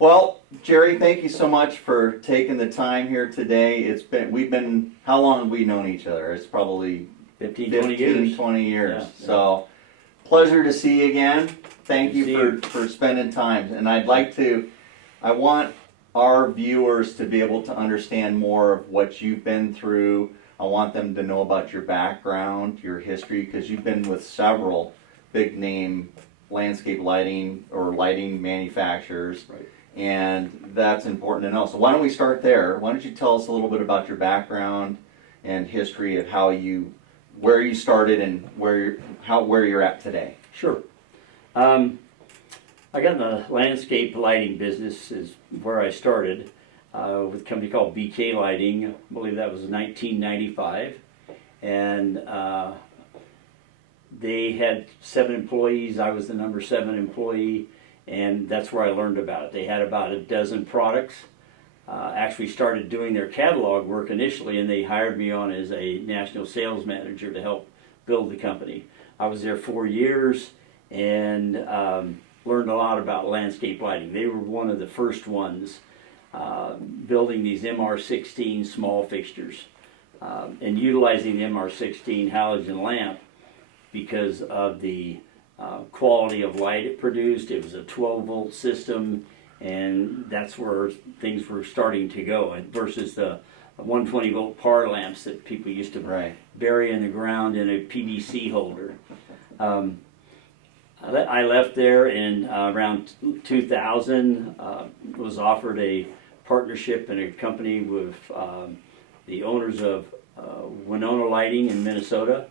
Well, Jerry, thank you so much for taking the time here today. How long have we known each other? It's probably 15, 15, 20 years. 20 years. Yeah, So, pleasure to see you again. Thank Good to you see for spending time. And I want our viewers to be able to understand more of what you've been through. I want them to know about your background, your history, because you've been with several big name landscape lighting or lighting manufacturers. Right. And that's important to know. So why don't we start there? Why don't you tell us a little bit about your background and history of where you started and where you're at today? Sure. I got in the landscape lighting business is where I started with a company called BK Lighting. I believe that was 1995. And they had 7 employees. I was the number 7 employee. And that's where I learned about it. They had about a dozen products. Actually started doing their catalog work initially, and they hired me on as a national sales manager to help build the company. I was there 4 years and learned a lot about landscape lighting. They were one of the first ones building these MR16 small fixtures and utilizing the MR16 halogen lamp because of the quality of light it produced. It was a 12-volt system, and that's where things were starting to go, and versus the 120-volt par lamps that people used to bury in the ground in a PVC holder. I left there in around 2000, was offered a partnership in a company with the owners of Winona Lighting in Minnesota,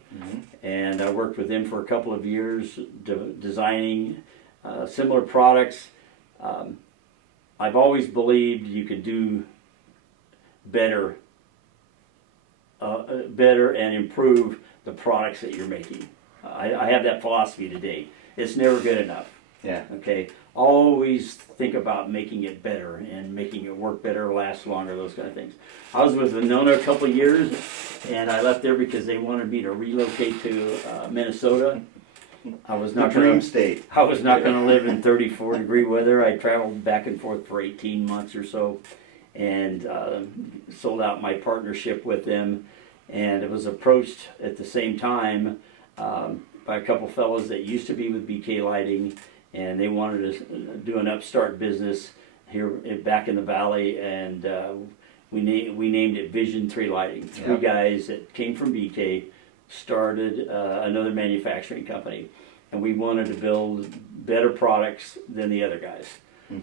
and I worked with them for a couple of years designing similar products. I've always believed you could do better and improve the products that you're making. I have that philosophy today. It's never good enough. Yeah. Okay. Always think about making it better and making it work better, last longer, those kind of things. I was with Winona a couple of years, and I left there because they wanted me to relocate to Minnesota. I was not dream state. I was not going to live in 34-degree weather. I traveled back and forth for 18 months or so, and sold out my partnership with them. And it was approached at the same time by a couple fellows that used to be with BK Lighting, and they wanted to do an upstart business here back in the valley, and we named it Vision 3 Lighting. Three guys that came from BK started another manufacturing company, and we wanted to build better products than the other guys.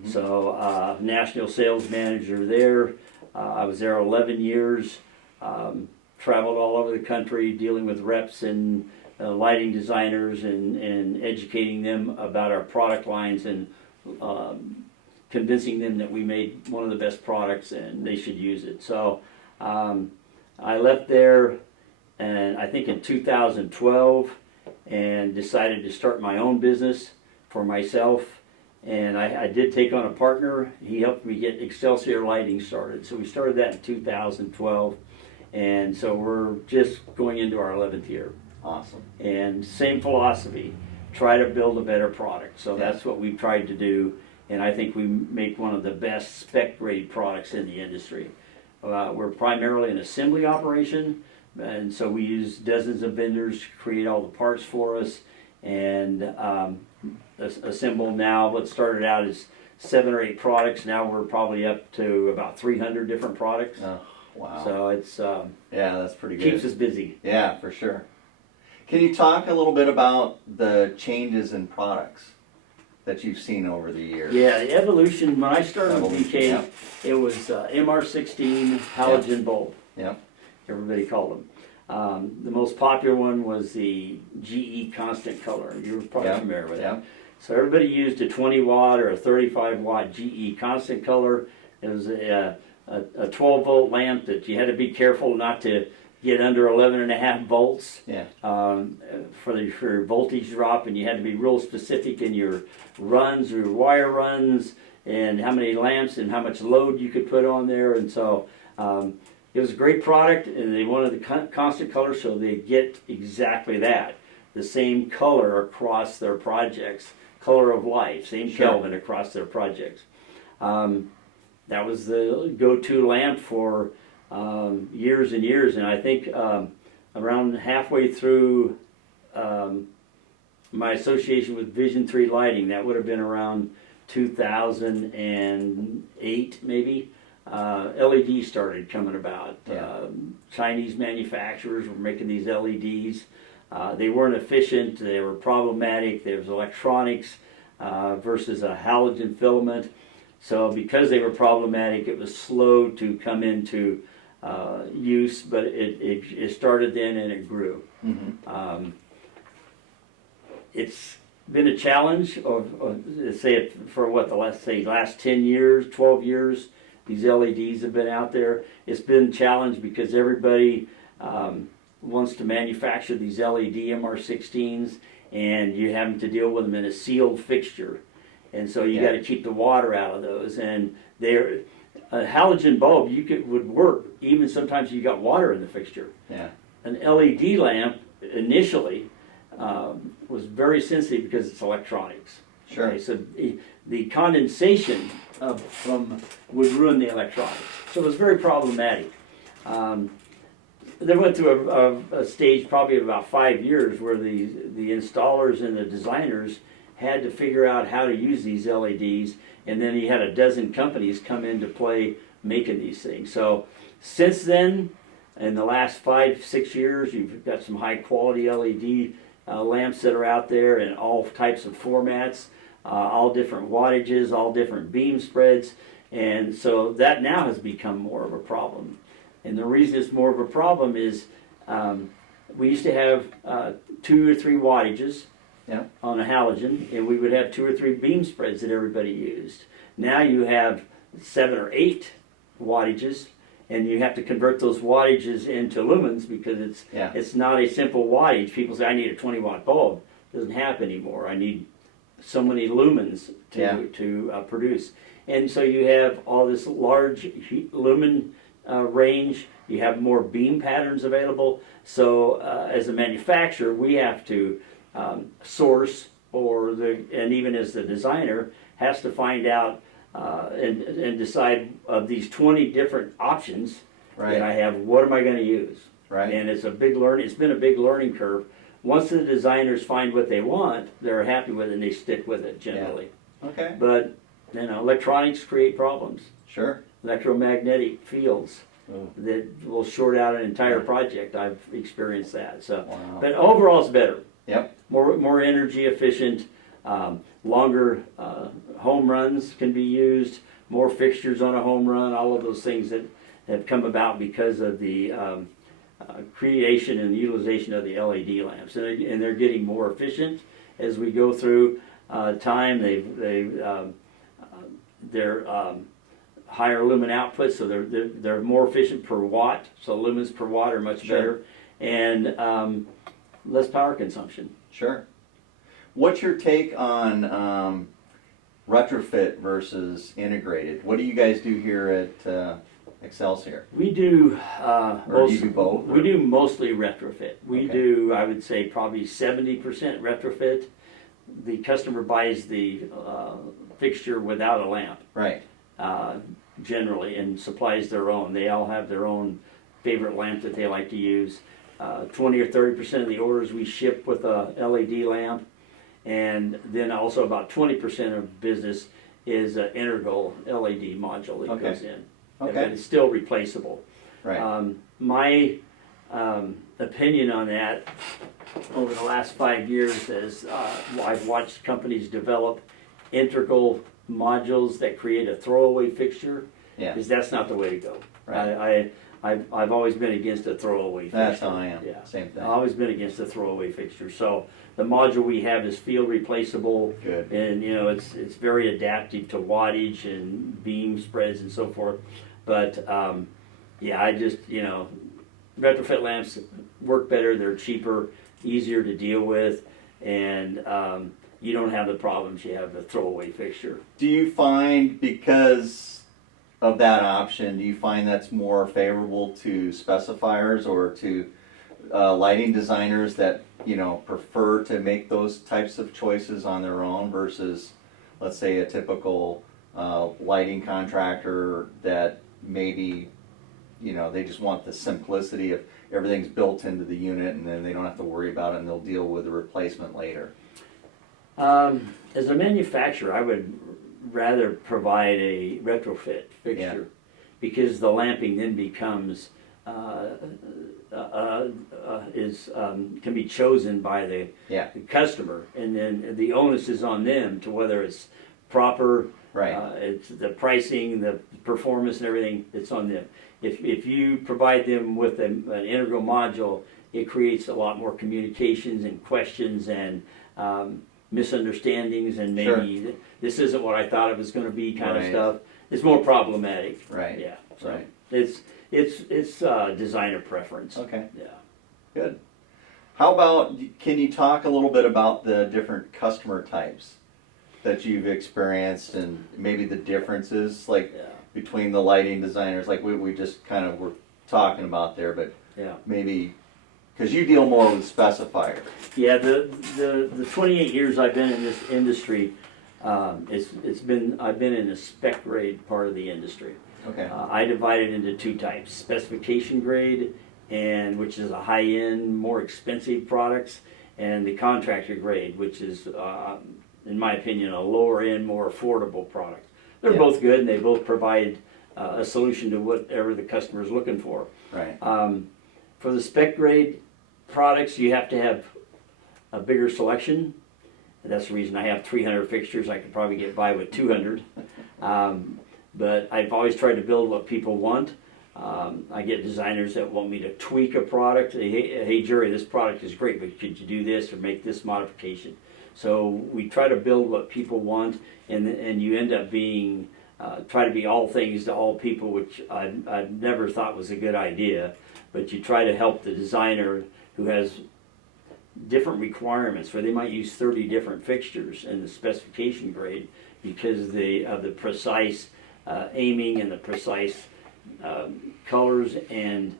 So national sales manager there. I was there 11 years, traveled all over the country dealing with reps and lighting designers and educating them about our product lines and convincing them that we made one of the best products and they should use it. So I left there, and I think in 2012, and decided to start my own business for myself. And I did take on a partner. He helped me get Excelsior Lighting started. So we started that in 2012, and so we're just going into our 11th year. Awesome. And same philosophy, try to build a better product. So that's what we've tried to do, and I think we make one of the best spec grade products in the industry. We're primarily an assembly operation, and so we use dozens of vendors to create all the parts for us and assemble. Now what started out as 7 or 8 products, now we're probably up to about 300 different products. Oh, wow. So it's yeah, that's pretty good. Keeps us busy. Yeah, for sure. Can you talk a little bit about the changes in products that you've seen over the years? Yeah, the evolution, when I started with BK, it was MR16 halogen bulb. Yep. Everybody called them. The most popular one was the GE constant color. You're probably familiar with that. So everybody used a 20 watt or a 35 watt GE constant color. It was a 12 volt lamp that you had to be careful not to get under 11.5 volts for your voltage drop, and you had to be real specific in your runs, your wire runs, and how many lamps and how much load you could put on there. And so it was a great product, and they wanted the constant color, so they get exactly that, the same color across their projects, color of light, same Kelvin across their projects. That was the go-to lamp for years and years, and I think around halfway through my association with Vision 3 Lighting, that would have been around 2008 maybe, LEDs started coming about. Yeah. Chinese manufacturers were making these LEDs. They weren't efficient, they were problematic, there was electronics versus a halogen filament. So because they were problematic, it was slow to come into use, but it started then and it grew. Mm-hmm. It's been a challenge say it for what the last 10 years, 12 years, these LEDs have been out there. It's been a challenge because everybody wants to manufacture these LED MR16s, and you have to deal with them in a sealed fixture. And so you got to keep the water out of those. And they're a halogen bulb would work even sometimes you got water in the fixture. Yeah. An LED lamp initially was very sensitive because it's electronics. Sure. Okay, so the condensation would ruin the electronics. So it was very problematic. They went through a stage probably of about 5 years where the installers and the designers had to figure out how to use these LEDs, and then you had a dozen companies come into play making these things. So since then, in the last 5-6 years, you've got some high quality LED lamps that are out there in all types of formats, all different wattages, all different beam spreads, and so that now has become more of a problem. And the reason it's more of a problem is we used to have 2 or 3 wattages on a halogen, and we would have 2 or 3 beam spreads that everybody used. Now you have 7 or 8 wattages, and you have to convert those wattages into lumens because it's not a simple wattage. People say, I need a 20-watt bulb. It doesn't happen anymore. I need so many lumens to produce. And so you have all this large lumen range. You have more beam patterns available. So as a manufacturer, we have to source, and even as the designer, has to find out and decide of these 20 different options that I have, what am I going to use? Right. And it's been a big learning curve. Once the designers find what they want, they're happy with it and they stick with it generally. Yeah. Okay. But electronics create problems. Sure. Electromagnetic fields that will short out an entire project. I've experienced that. So, but overall, it's better. Yep. More energy efficient. Longer home runs can be used. More fixtures on a home run. All of those things that have come about because of the creation and utilization of the LED lamps, and they're getting more efficient as we go through time. They're higher lumen output, so they're more efficient per watt. So lumens per watt are much better, and less power consumption. Sure. What's your take on retrofit versus integrated? What do you guys do here at Excelsior? We do. Or do you do both? We do mostly retrofit. We do, I would say, probably 70% retrofit. The customer buys the fixture without a lamp. Right. Generally, and supplies their own. They all have their own favorite lamp that they like to use. 20 or 30% of the orders we ship with a LED lamp, and then also about 20% of business is an integral LED module that goes in. Okay. But it's still replaceable. Right. My opinion on that over the last 5 years is I've watched companies develop integral modules that create a throwaway fixture. Yeah. Is that's not the way to go. Right. I've always been against a throwaway fixture. That's how I am. Yeah. Same thing. I've always been against a throwaway fixture. So the module we have is field replaceable. Good. And it's very adaptive to wattage and beam spreads and so forth. But I just retrofit lamps work better. They're cheaper, easier to deal with, and you don't have the problems you have the throwaway fixture. Do you find, because of that option, do you find that's more favorable to specifiers or to lighting designers that prefer to make those types of choices on their own versus, let's say, a typical lighting contractor that maybe, they just want the simplicity of everything's built into the unit and then they don't have to worry about it and they'll deal with the replacement later? As a manufacturer, I would rather provide a retrofit fixture because the lamping then becomes can be chosen by the customer, and then the onus is on them to whether it's proper. Right. It's the pricing, the performance, and everything. It's on them. If you provide them with an integral module, it creates a lot more communications and questions and misunderstandings, and maybe this isn't what I thought it was going to be, kind of stuff. It's more problematic. Right. Yeah. So Right. it's designer preference. Okay. Yeah. Good. How about, can you talk a little bit about the different customer types that you've experienced and maybe the differences between the lighting designers, like we just kind of were talking about there, but maybe, because you deal more with specifiers. Yeah, the 28 years I've been in this industry, I've been in the spec grade part of the industry. Okay. I divide it into two types: specification grade, which is a high-end, more expensive products, and the contractor grade, which is, in my opinion, a lower-end, more affordable product. They're both good, and they both provide a solution to whatever the customer is looking for. Right. For the spec grade products, you have to have a bigger selection. That's the reason I have 300 fixtures. I could probably get by with 200. But I've always tried to build what people want. I get designers that want me to tweak a product. Hey Jerry, this product is great, but could you do this or make this modification? So we try to build what people want, and you end up being, try to be all things to all people, which I never thought was a good idea. But you try to help the designer who has different requirements, where they might use 30 different fixtures in the specification grade because of the precise aiming and the precise colors and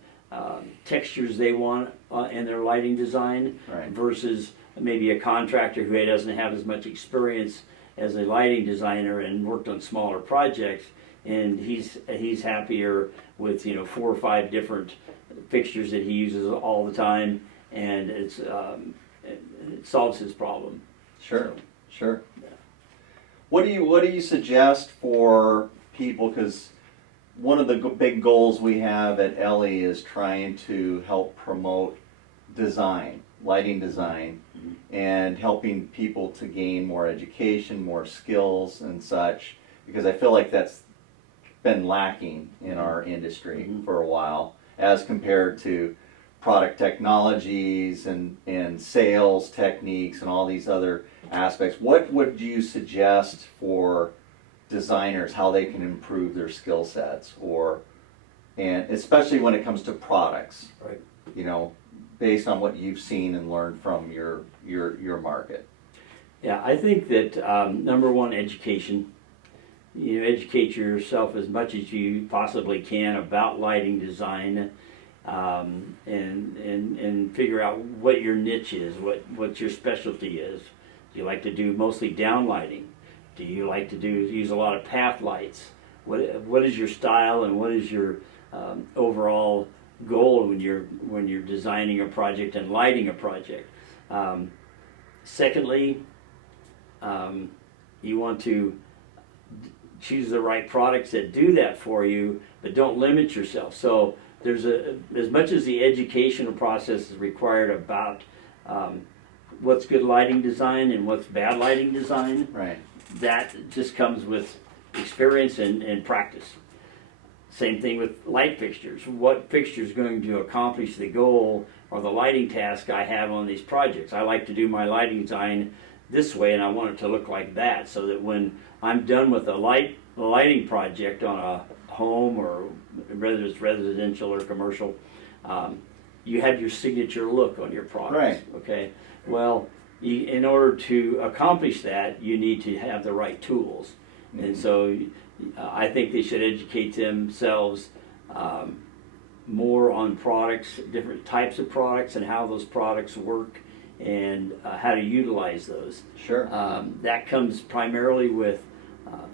textures they want in their lighting design, versus maybe a contractor who doesn't have as much experience as a lighting designer and worked on smaller projects, and he's happier with 4 or 5 different fixtures that he uses all the time, and it solves his problem. Sure. Sure. Yeah. What do you suggest for people? Because one of the big goals we have at ELLI is trying to help promote design, lighting design, and helping people to gain more education, more skills and such, because I feel like that's been lacking in our industry for a while, as compared to product technologies and sales techniques and all these other aspects. What would you suggest for designers, how they can improve their skill sets, and especially when it comes to products, based on what you've seen and learned from your market? Yeah, I think that number one, education. Educate yourself as much as you possibly can about lighting design, and figure out what your niche is, what your specialty is. Do you like to do mostly down lighting? Do you like to use a lot of path lights? What is your style, and what is your overall goal when you're designing a project and lighting a project? Secondly, you want to choose the right products that do that for you, but don't limit yourself. So there's as much as the educational process is required about what's good lighting design and what's bad lighting design. Right. That just comes with experience and practice. Same thing with light fixtures. What fixture is going to accomplish the goal or the lighting task I have on these projects? I like to do my lighting design this way, and I want it to look like that, so that when I'm done with a lighting project on a home, or whether it's residential or commercial, you have your signature look on your products. Right. Okay. Well, in order to accomplish that, you need to have the right tools, and so I think they should educate themselves more on products, different types of products, and how those products work, and how to utilize those. Sure. That comes primarily with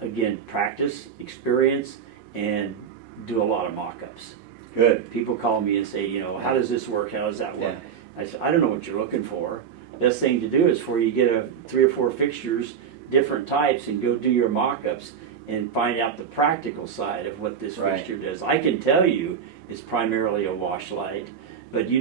again, practice, experience, and do a lot of mock-ups. Good. People call me and say, how does this work? How does that work? I said, I don't know what you're looking for. Best thing to do is for you to get 3 or 4 fixtures, different types, and go do your mock-ups and find out the practical side of what this fixture does. I can tell you it's primarily a wash light, but I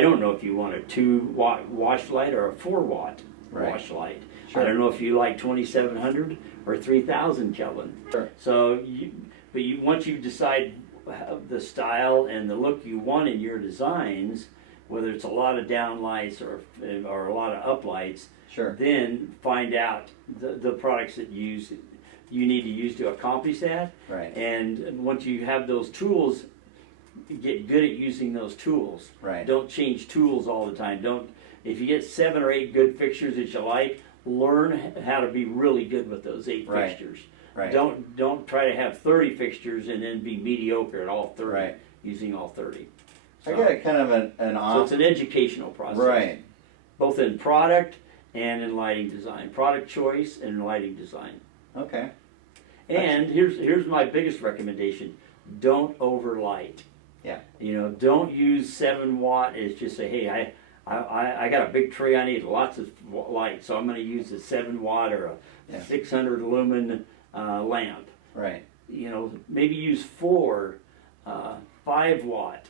don't know if you want a 2-watt wash light or a 4-watt wash light. Sure. I don't know if you like 2700 or 3000 Kelvin. Sure. So, once you decide the style and the look you want in your designs, whether it's a lot of down lights or a lot of up lights, Sure. then find out the products that you need to use to accomplish that. Right. And once you have those tools, get good at using those tools. Right. Don't change tools all the time. If you get 7 or 8 good fixtures that you like, learn how to be really good with those 8 fixtures. Right. Don't try to have 30 fixtures and then be mediocre at all 30, Right. using all 30. I got kind of an So it's an educational process. Right. Both in product and in lighting design. Product choice and lighting design. Okay. And here's my biggest recommendation. Don't overlight. Yeah. Don't use 7-watt as just say, hey, I got a big tree, I need lots of light, so I'm going to use a 7-watt or a 600 lumen lamp. Right. Maybe use 4 5-watt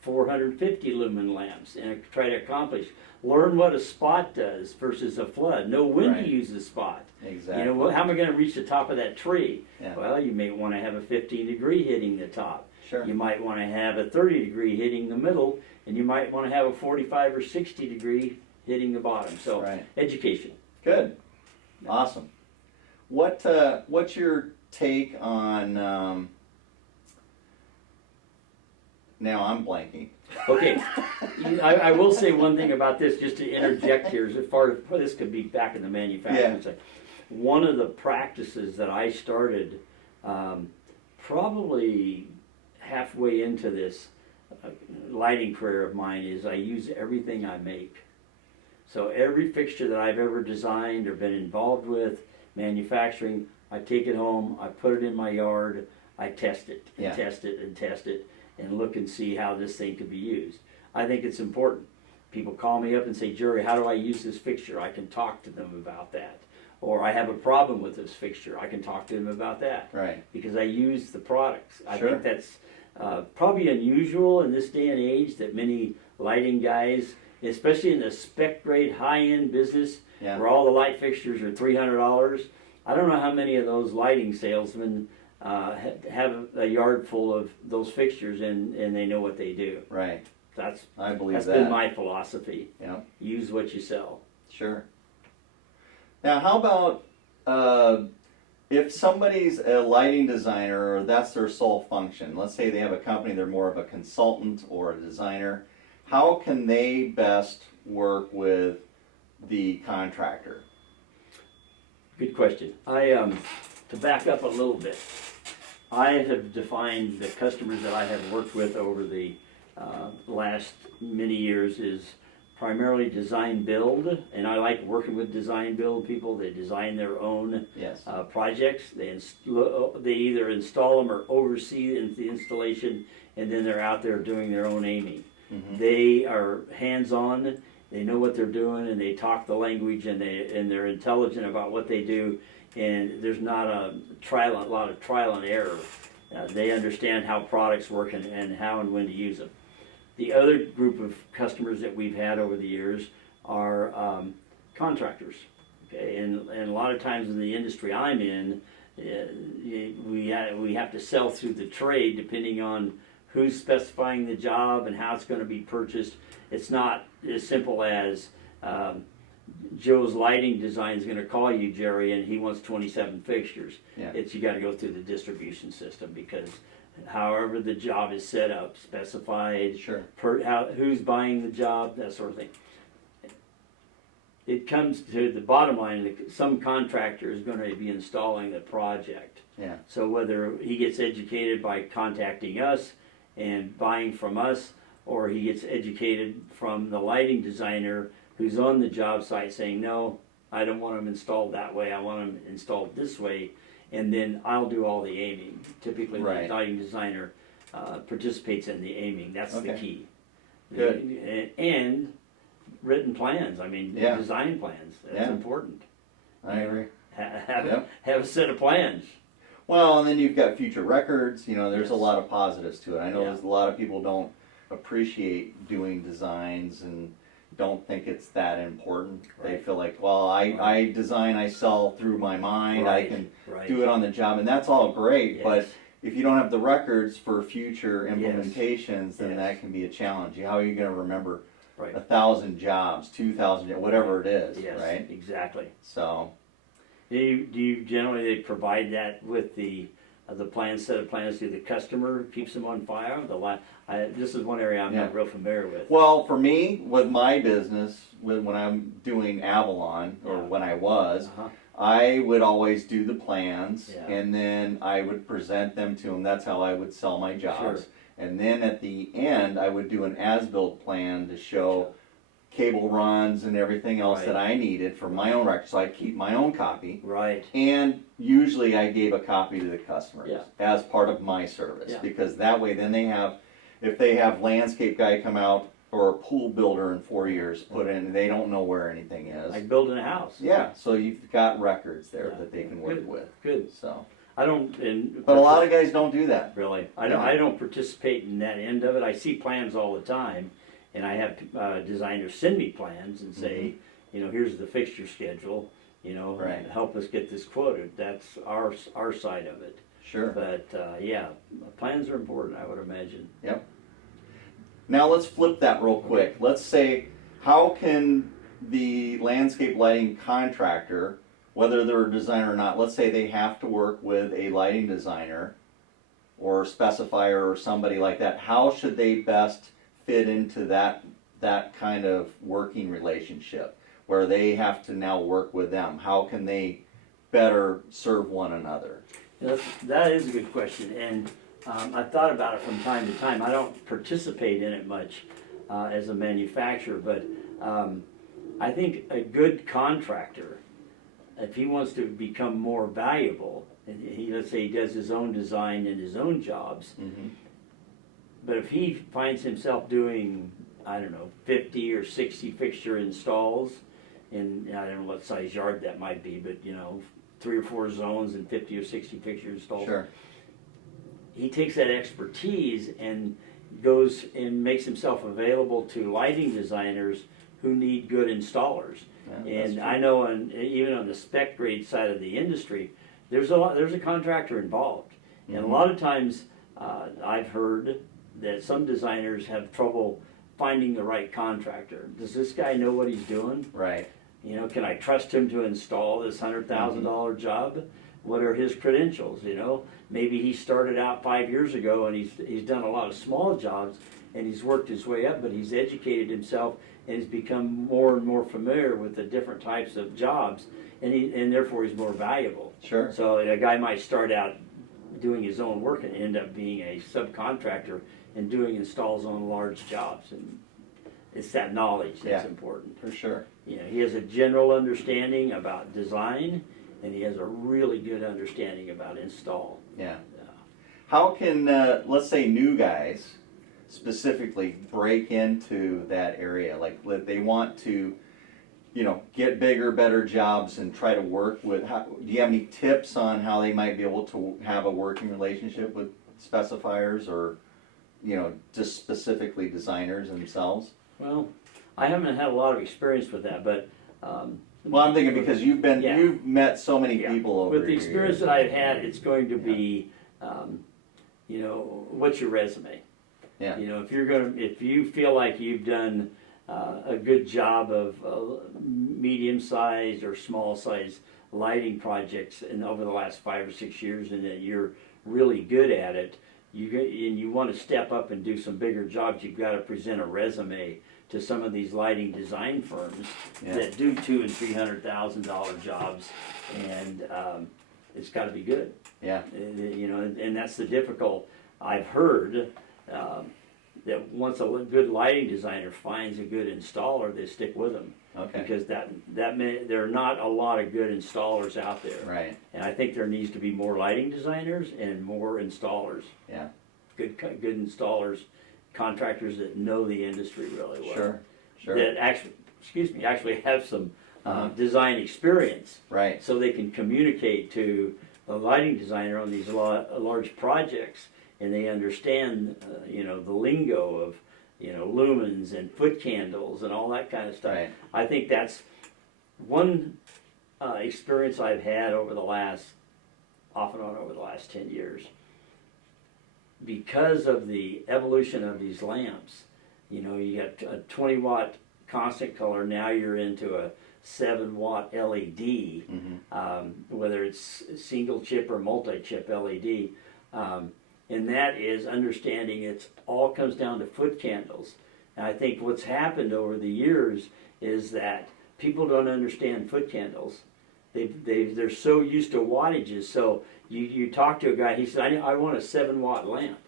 450 lumen lamps and try to accomplish. Learn what a spot does versus a flood. Know when to use the spot. Exactly. How am I going to reach the top of that tree? Yeah. Well, you may want to have a 15-degree hitting the top. Sure. You might want to have a 30-degree hitting the middle, and you might want to have a 45 or 60-degree hitting the bottom. So, education. Good. Awesome. What's your take on? Now I'm blanking. Okay, I will say one thing about this, just to interject here, as far as this could be back in the manufacturing side. One of the practices that I started probably halfway into this lighting career of mine is I use everything I make. So every fixture that I've ever designed or been involved with, manufacturing, I take it home, I put it in my yard, I test it, and test it, and test it, and look and see how this thing could be used. I think it's important. People call me up and say, Jerry, how do I use this fixture? I can talk to them about that. Or I have a problem with this fixture. I can talk to them about that. Right. Because I use the products. I Sure. think that's probably unusual in this day and age that many lighting guys, especially in the spec grade high-end business, where all the light fixtures are $300. I don't know how many of those lighting salesmen have a yard full of those fixtures and they know what they do. Right. That's been been my philosophy. Yeah. Use what you sell. Sure. Now, how about if somebody's a lighting designer or that's their sole function? Let's say they have a company, they're more of a consultant or a designer. How can they best work with the contractor? Good question. To back up a little bit, I have defined the customers that I have worked with over the last many years is primarily design build, and I like working with design build people. They design their own projects. They either install them or oversee the installation, and then they're out there doing their own aiming. Mm-hmm. They are hands-on. They know what they're doing, and they talk the language, and they're intelligent about what they do. And there's not a lot of trial and error. They understand how products work and how and when to use them. The other group of customers that we've had over the years are contractors. Okay, and a lot of times in the industry I'm in, we have to sell through the trade depending on who's specifying the job and how it's going to be purchased. It's not as simple as Joe's lighting design is going to call you, Jerry, and he wants 27 fixtures. Yeah. You got to go through the distribution system because however the job is set up, specified, who's buying the job, that sort of thing. It comes to the bottom line that some contractor is going to be installing the project. Yeah. So whether he gets educated by contacting us and buying from us, or he gets educated from the lighting designer who's on the job site saying, no, I don't want them installed that way, I want them installed this way, and then I'll do all the aiming. Typically, Right. the lighting designer participates in the aiming. That's the Okay. key. Good. And written plans. I mean, Yeah. design plans. That's Yeah. important. I agree. Have, Yep. have a set of plans. Well, and then you've got future records, you know, there's a Yes. lot of positives to it. I know Yeah. there's a lot of people don't appreciate doing designs and don't think it's that important. They Right. feel like, well, I design, I sell through my mind, I Right, can right. do it on the job, and that's all great, but Yes. if you don't have the records for future implementations, then Yes. that can be a challenge. How are you gonna remember Right. 1,000 jobs, 2,000, whatever it is, Yes, right? exactly. So, Do you generally provide that with the set of plans to the customer, keeps them on file? This is one area I'm not Yeah. real familiar with. well, for me, with my business, when I'm doing Avalon, or Yeah. when I was, Uh-huh. I would always do the plans, Yeah. and then I would present them to them. That's how I would sell my jobs. Sure. And then at the end, I would do an as-built plan to show cable runs and everything else Right. that I needed for my own record. So I'd keep my own copy. Right. And usually I gave a copy to the customers Yeah. as part of my service. Yeah. Because that way then they have, if they have landscape guy come out or a pool builder in 4 years put in, they don't know where anything is. Like building a house. Yeah, so you've got records there Yeah. that they can work Good. with. Good. So, I don't. but a lot of guys don't do that. Really, Yeah. I don't participate in that end of it. I see plans all the time, and I have designers send me plans and say, you know, here's the fixture schedule. You know, Mm-hmm. Right. help us get this quoted. That's our side of it. Sure. But yeah, plans are important, I would imagine. Yep. Now let's flip that real quick. Let's say, how can the landscape lighting contractor, whether they're a designer or not, let's say they have to work with a lighting designer or specifier or somebody like that, how should they best fit into that kind of working relationship where they have to now work with them? How can they better serve one another? That is a good question, and I've thought about it from time to time. I don't participate in it much as a manufacturer, but I think a good contractor, if he wants to become more valuable, and let's say he does his own design and his own jobs, Mm-hmm. but if he finds himself doing, I don't know, 50 or 60 fixture installs, in I don't know what size yard that might be, but you know, 3 or 4 zones and 50 or 60 fixture installs. Sure. He takes that expertise and goes and makes himself available to lighting designers who need good installers. Yeah, that's And true. I know even on the spec grade side of the industry, there's a contractor involved. And a Mhm. lot of times, I've heard that some designers have trouble finding the right contractor. Does this guy know what he's doing? Right. You know, can I trust him to install this $100,000 job? What are his credentials? You know, maybe he started out 5 years ago and he's done a lot of small jobs and he's worked his way up, but he's educated himself and he's become more and more familiar with the different types of jobs, and therefore he's more valuable. Sure. So a guy might start out doing his own work and end up being a subcontractor and doing installs on large jobs, and it's that knowledge that's Yeah. important. For sure. You know, he has a general understanding about design, and he has a really good understanding about install. Yeah. Yeah. How can, let's say, new guys specifically break into that area? Like, they want to, you know, get bigger, better jobs and try to work with. Do you have any tips on how they might be able to have a working relationship with specifiers or, you know, just specifically designers themselves? Well, I haven't had a lot of experience with that, but Well, I'm thinking because Yeah. you've met so many Yeah. people over with the your experience years. that I've had, it's going to be, you know, what's your resume? Yeah. You know, if you feel like you've done a good job of medium-sized or small-sized lighting projects over the last 5 or 6 years, and that you're really good at it, and you want to step up and do some bigger jobs, you've got to present a resume to some of these lighting design firms Yeah. that do $200,000 and $300,000 jobs, and it's got to be good. Yeah. You know, and that's the difficult. I've heard that once a good lighting designer finds a good installer, they stick with them. Okay. Because there are not a lot of good installers out there. Right. And I think there needs to be more lighting designers and more installers. Yeah. Good installers, contractors that know the industry really well. Sure. Sure. That actually have some design experience. Right. So they can communicate to the lighting designer on these large projects, and they understand, the lingo of, lumens and foot candles and all that kind of stuff. Right. I think that's one experience I've had off and on over the last 10 years. Because of the evolution of these lamps, you got a 20-watt constant color, now you're into a 7-watt LED, whether it's single chip or multi-chip LED. And that is understanding it all comes down to foot candles. And I think what's happened over the years is that people don't understand foot candles. They're so used to wattages. So you talk to a guy, he said, I want a 7-watt lamp.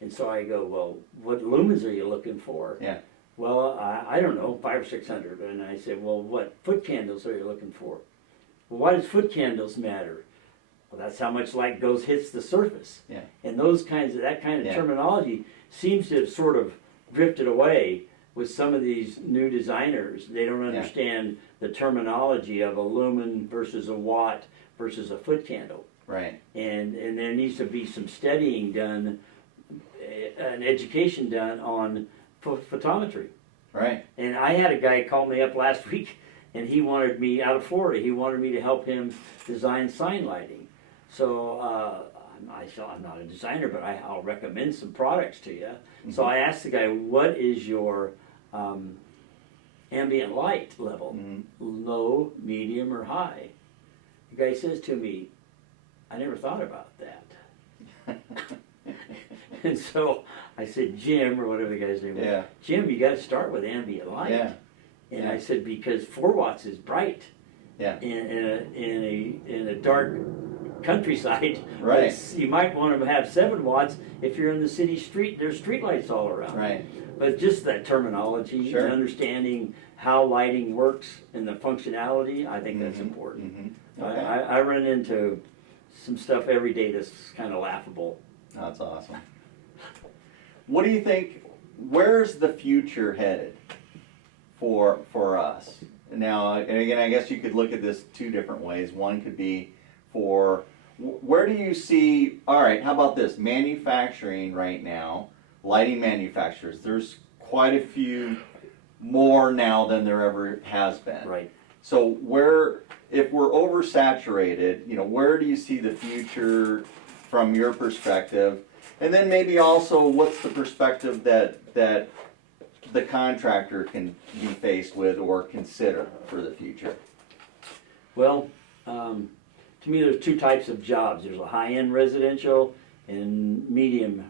And so I go, well, what lumens are you looking for? Yeah. Well, I don't know, 500 or 600. And I said, well, what foot candles are you looking for? Well, why does foot candles matter? Well, that's how much light hits the surface. Yeah. And that kind of terminology seems to have sort of drifted away with some of these new designers. They don't understand the terminology of a lumen versus a watt versus a foot candle. Right. And there needs to be some studying done, an education done on photometry. Right. And I had a guy call me up last week, and he wanted me, out of Florida, he wanted me to help him design sign lighting. So I said, I'm not a designer, but I'll recommend some products to you. So I asked the guy, what is your ambient light level? Low, medium, or high? The guy says to me, I never thought about that. And so I said, Jim, or whatever the guy's name was, Jim, you got to start with ambient light. Yeah. And I said, because 4 watts is bright. Yeah. In a dark countryside, right. You might want to have 7 watts if you're in the city street. There's street lights all around. Right. But just that terminology, and understanding how lighting works and the functionality, I think that's important. Okay. I run into some stuff every day that's kind of laughable. That's awesome. What do you think? Where's the future headed for us? Now, and again, I guess you could look at this 2 different ways. One could be for where do you see? All right, how about this? Manufacturing right now, lighting manufacturers. There's quite a few more now than there ever has been. Right. So if we're oversaturated, where do you see the future from your perspective? And then maybe also, what's the perspective that the contractor can be faced with or consider for the future? Well, to me, there's 2 types of jobs. There's a high-end residential and medium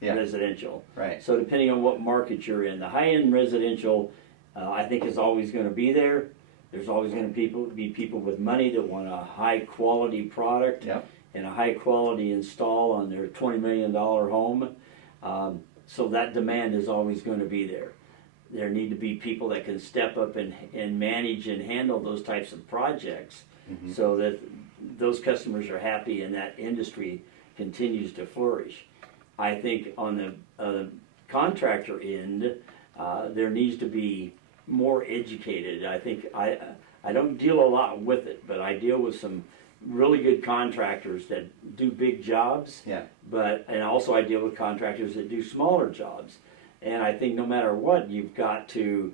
residential. Right. So depending on what market you're in, the high-end residential, I think, is always going to be there. There's always going to be people with money that want a high-quality product. Yep. And a high-quality install on their $20 million home. So that demand is always going to be there. There need to be people that can step up and manage and handle those types of projects so that those customers are happy and that industry continues to flourish. I think on the contractor end, there needs to be more educated. I think I don't deal a lot with it, but I deal with some really good contractors that do big jobs. Yeah. And also I deal with contractors that do smaller jobs. And I think no matter what, you've got to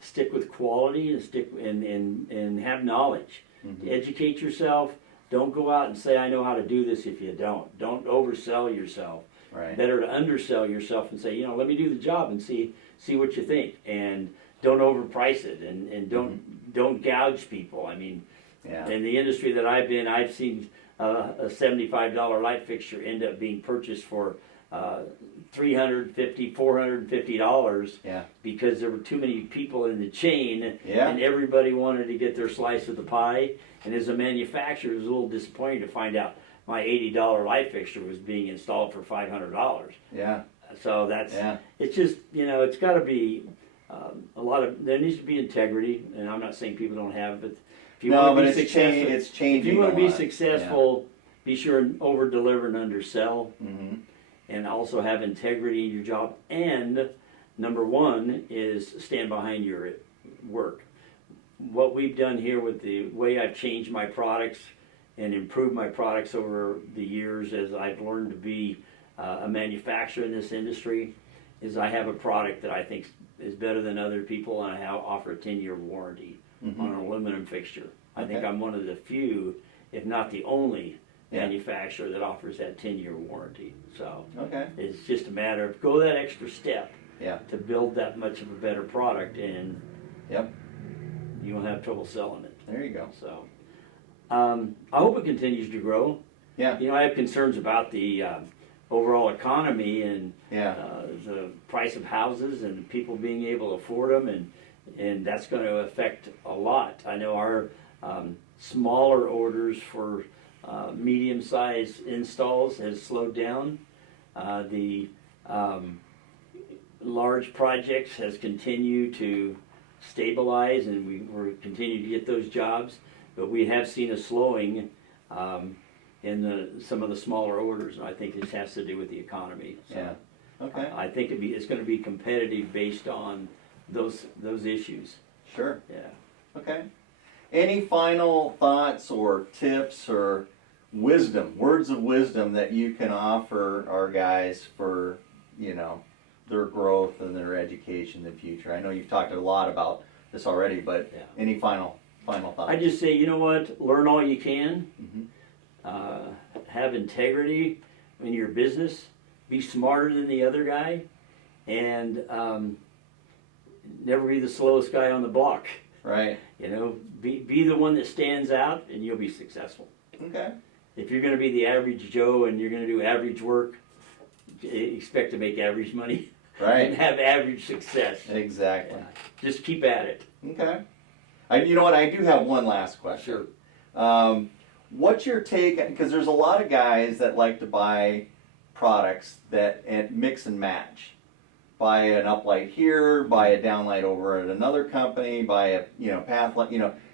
stick with quality and have knowledge. Educate yourself. Don't go out and say, I know how to do this if you don't. Don't oversell yourself. Right. Better to undersell yourself and say, let me do the job and see what you think. And don't overprice it and don't gouge people. I mean, in the industry that I've been, I've seen a $75 light fixture end up being purchased for $350, $450 because there were too many people in the chain and everybody wanted to get their slice of the pie. And as a manufacturer, it was a little disappointing to find out my $80 light fixture was being installed for $500. Yeah. So that's, Yeah. it's just, it's gotta be, there needs to be integrity, and I'm not saying people don't have it. If you No, wanna but be it's successful, it's changing. if you wanna a be lot. successful, be sure and over deliver and undersell, Yeah. Mm-hmm. and also have integrity in your job. And number one is stand behind your work. What we've done here with the way I've changed my products and improved my products over the years as I've learned to be a manufacturer in this industry is I have a product that I think is better than other people, and I offer a 10-year warranty Mm-hmm. on an aluminum fixture. I think Okay. I'm one of the few, if not the only, Yeah. manufacturer that offers that 10-year warranty. So Okay. it's just a matter of go that extra step Yeah. to build that much of a better product, and Yep. you won't have trouble selling it. There you go. So I hope it continues to grow. Yeah. I have concerns about the overall economy and Yeah. the price of houses and people being able to afford them, and that's going to affect a lot. I know our smaller orders for medium-sized installs has slowed down. The large projects has continued to stabilize, and we're continuing to get those jobs, but we have seen a slowing in some of the smaller orders, and I think this has to do with the economy. So Yeah. Okay. I think it's going to be competitive based on those issues. Sure. Yeah. Okay. Any final thoughts or tips or words of wisdom that you can offer our guys for, their growth and their education in the future? I know you've talked a lot about this already, but Yeah. any final thoughts? I just say, you know what? Learn all you can. Mhm. Have integrity in your business. Be smarter than the other guy, and never be the slowest guy on the block. Right. Be the one that stands out, and you'll be successful. Okay. If you're going to be the average Joe and you're going to do average work, expect to make average money and Right. have average success. Exactly. Yeah. Just keep at it. Okay. You know what? I do have one last question. What's your take? Because there's a lot of guys that like to buy products and mix and match. Buy an uplight here, buy a downlight over at another company, buy a path light.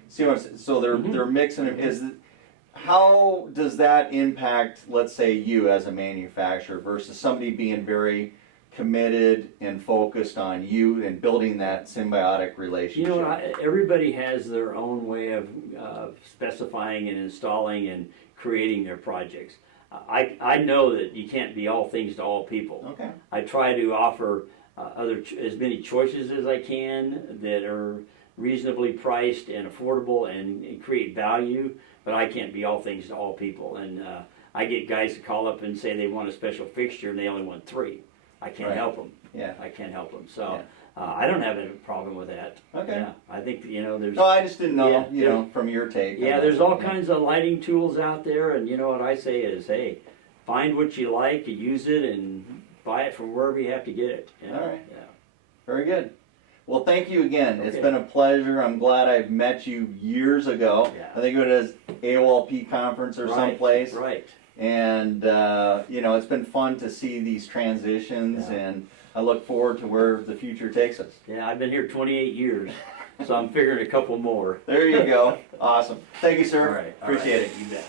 See what I'm saying? So they're mixing it. How does that impact, let's say, you as a manufacturer versus somebody being very committed and focused on you and building that symbiotic relationship? Everybody has their own way of specifying and installing and creating their projects. I know that you can't be all things to all people. Okay. I try to offer as many choices as I can that are reasonably priced and affordable and create value, but I can't be all things to all people. And I get guys that call up and say they want a special fixture and they only want 3. I can't Right. help them. Yeah. I can't help them. So Yeah. I don't have any problem with that. Okay. Yeah, I think there's. No, I just didn't know, Yeah, from your take. Yeah, there's all kinds of lighting tools out there, and what I say is, hey, find what you like, and use it, and buy it from wherever you have to get it. All right. Yeah. Very good. Well, thank you again. It's Okay. been a pleasure. I'm glad I've met you years ago. Yeah. I think it was AOLP conference or someplace. Right. And, it's been fun to see these transitions, Yeah. and I look forward to where the future takes us. Yeah, I've been here 28 years, so I'm figuring a couple more. There you go. Awesome. Thank you, sir. All right. Appreciate it. You bet.